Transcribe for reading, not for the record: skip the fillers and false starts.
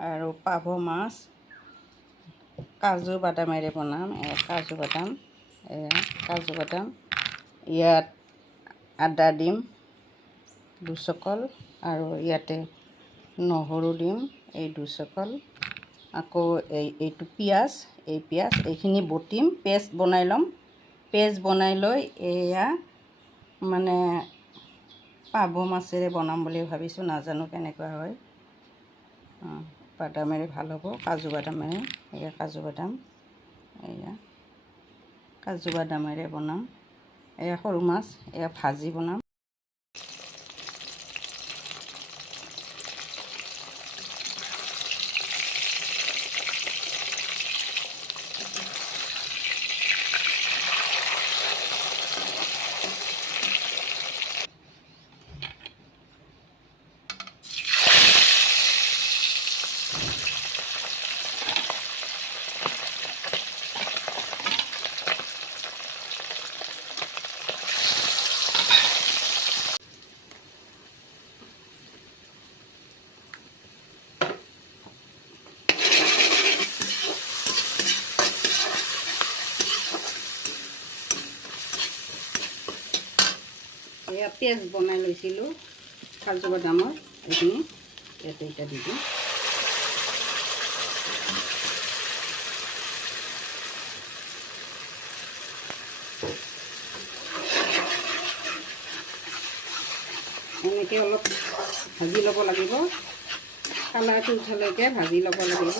আৰু পাভ মাছ কাজু বাদামেৰে বনাম। কাজু বাদাম ইয়াত আদা দিম দুচকল আৰু ইয়াতে নহৰু দিম এই দুচকল। আকৌ এইটো পিঁয়াজ এইখিনি বটিম, পেষ্ট বনাই ল'ম। পেষ্ট বনাই লৈ এয়া মানে পাভ মাছেৰে বনাম বুলি ভাবিছোঁ, নাজানো কেনেকুৱা হয়। বাদামেৰে ভাল হ'ব, কাজু বাদামেৰে। এয়া কাজু বাদামেৰে বনাম। এয়া সৰু মাছ, এয়া ভাজি বনাম। এয়া পেষ্ট বনাই লৈছিলোঁ কাজু বাদামৰ, এইখিনি ইয়াতে এতিয়া দি দিম। এনেকৈ অলপ ভাজি ল'ব লাগিব, কালাৰটো উঠালৈকে ভাজি ল'ব লাগিব।